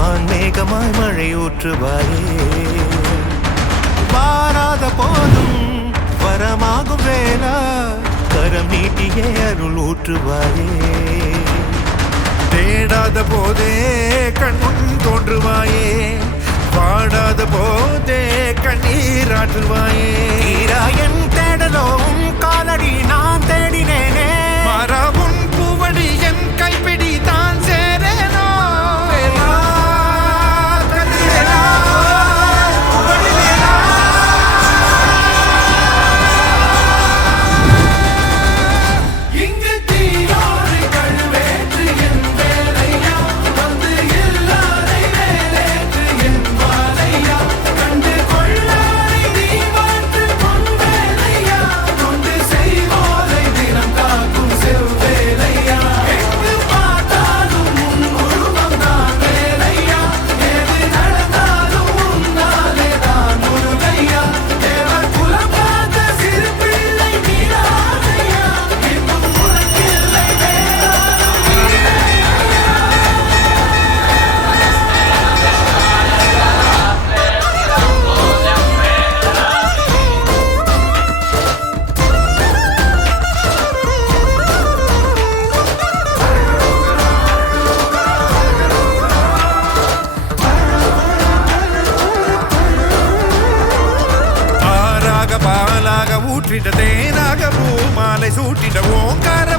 வான்மேகமாய் மழை ஊற்றுவாயே வாராத போதும் வரமாகும் வேளா கரம் நீட்டியே அருள் ஊற்றுவாயே தேடாத போதே கண்முன் தோன்றுவாயே வாடாத போதே கண்ணீராற்றுவாயே தீராயன் தேடலோம் காலடி நான் தேடினேனே மாறாவும் பூவடி என் கைப்பிடி தான் சேரேனோ ஊற்றிட்ட தேனாக பூ மாலை சூட்டிட்ட ஓங்கார